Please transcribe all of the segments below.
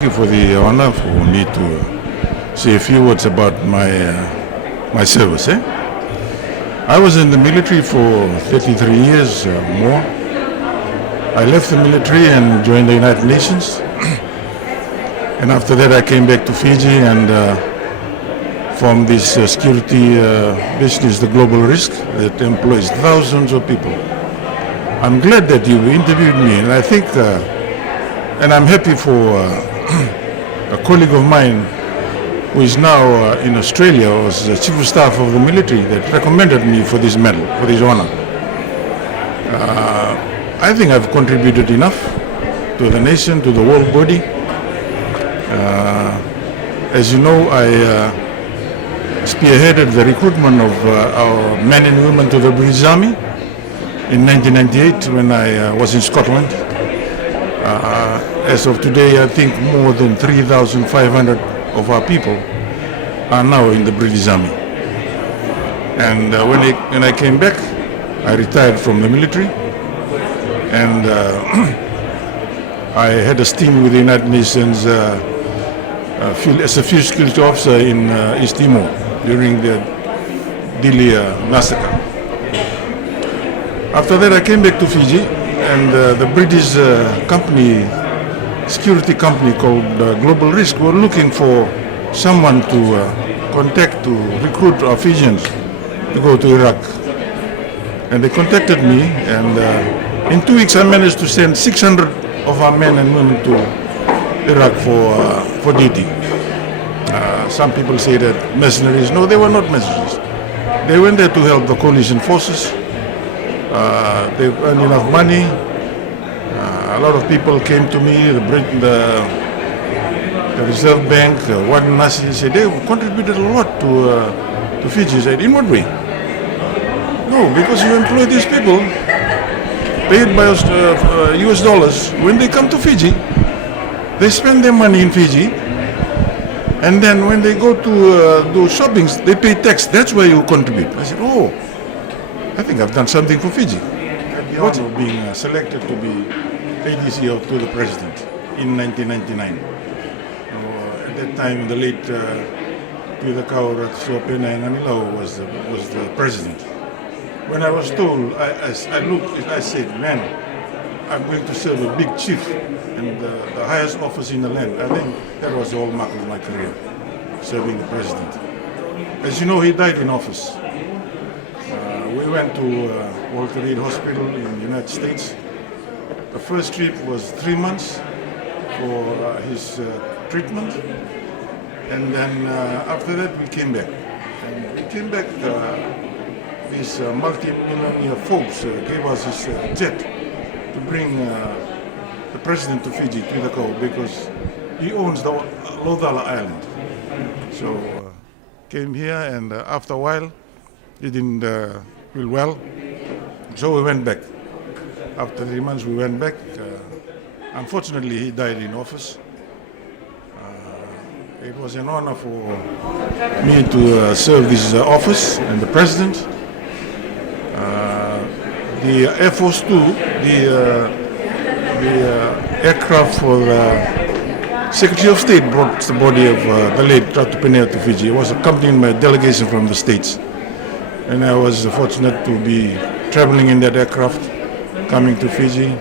Thank you for the honor for me to say a few words about my service. I was in the military for 33 years more. I left the military and joined the United Nations. And after that I came back to Fiji and formed this security business, the Global Risk, that employs thousands of people. I'm glad that you interviewed me, and I think, and I'm happy for a colleague of mine who is now in Australia, was the Chief of Staff of the military, that recommended me for this medal, for this honor. I think I've contributed enough to the nation, to the world body. As you know, I spearheaded the recruitment of our men and women to the British Army in 1998 when I was in Scotland. As of today, I think more than 3,500 of our people are now in the British Army. And when I came back, I retired from the military, and I had a stint with the United Nations as a field security officer in East Timor during the Dili massacre. After that, I came back to Fiji, and the British security company called Global Risk were looking for someone to contact to recruit our Fijians to go to Iraq. And they contacted me, and in 2 weeks I managed to send 600 of our men and women to Iraq for duty. Some people say that mercenaries. No, they were not mercenaries. They went there to help the coalition forces. They earned enough money. A lot of people came to me, the Reserve Bank, one Nasi, said they contributed a lot to Fiji. I said, in what way? No, because you employ these people, paid by US dollars. When they come to Fiji, they spend their money in Fiji, and then when they go to do shoppings, they pay tax. That's why you contribute. I said, oh, I think I've done something for Fiji. I had the honor of being selected to be ADC to the President in 1999. At that time, the late Tuidakau Ratsuapena and Anilao was the President. When I was told, I looked, I said, man, I'm going to serve a big chief and the highest office in the land. I think that was the hallmark of my career, serving the President. As you know, he died in office. We went to Walter Reed Hospital in the United States. The first trip was 3 months for his treatment, and then after that we came back. And we came back, these multi-millionaire folks gave us this jet to bring the President to Fiji, Tuidakau, because he owns the Lodala Island. So came here, and after a while he didn't feel well, so we went back. After 3 months we went back. Unfortunately, he died in office. It was an honor for me to serve this office and the President. The Air Force 2, the aircraft for the Secretary of State brought the body of the late Ratu Penea to Fiji. It was accompanied by a delegation from the States. And I was fortunate to be traveling in that aircraft, coming to Fiji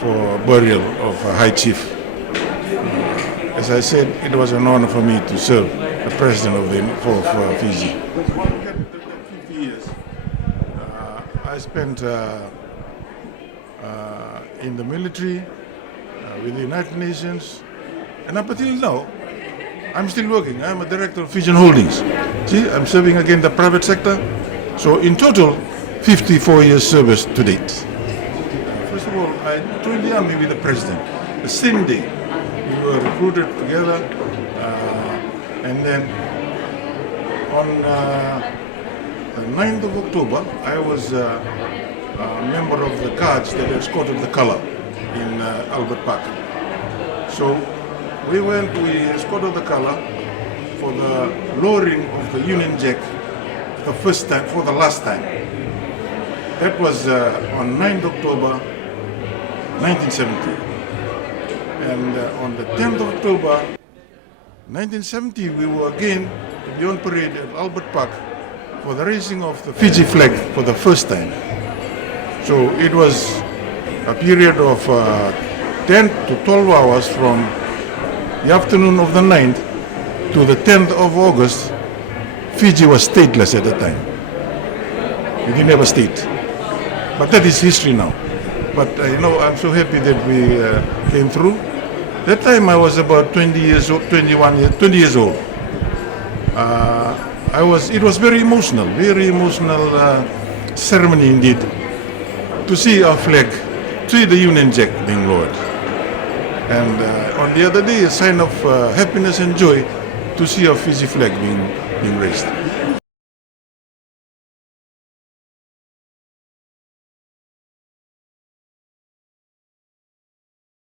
for burial of a High Chief. As I said, it was an honor for me to serve the President for Fiji. 50 years. I spent in the military, with the United Nations, and up until now, I'm still working. I'm a director of Fijian Holdings. See, I'm serving again the private sector. So in total, 54 years service to date. First of all, I joined the army with the President. The same day, we were recruited together, and then on the 9th of October, I was a member of the guards that escorted the color in Albert Park. So we escorted the color for the lowering of the Union Jack the first time, for the last time. That was on 9th October 1970. And on the 10th of October, 1970, we were again to be on parade at Albert Park for the raising of the Fiji flag for the first time. So it was a period of 10 to 12 hours from the afternoon of the 9th to the 10th of August. Fiji was stateless at the time. We didn't have a state. But that is history now. But I'm so happy that we came through. That time I was about 20 years old. It was very emotional ceremony indeed, to see our flag, to see the Union Jack being lowered. And on the other day, a sign of happiness and joy to see our Fiji flag being raised.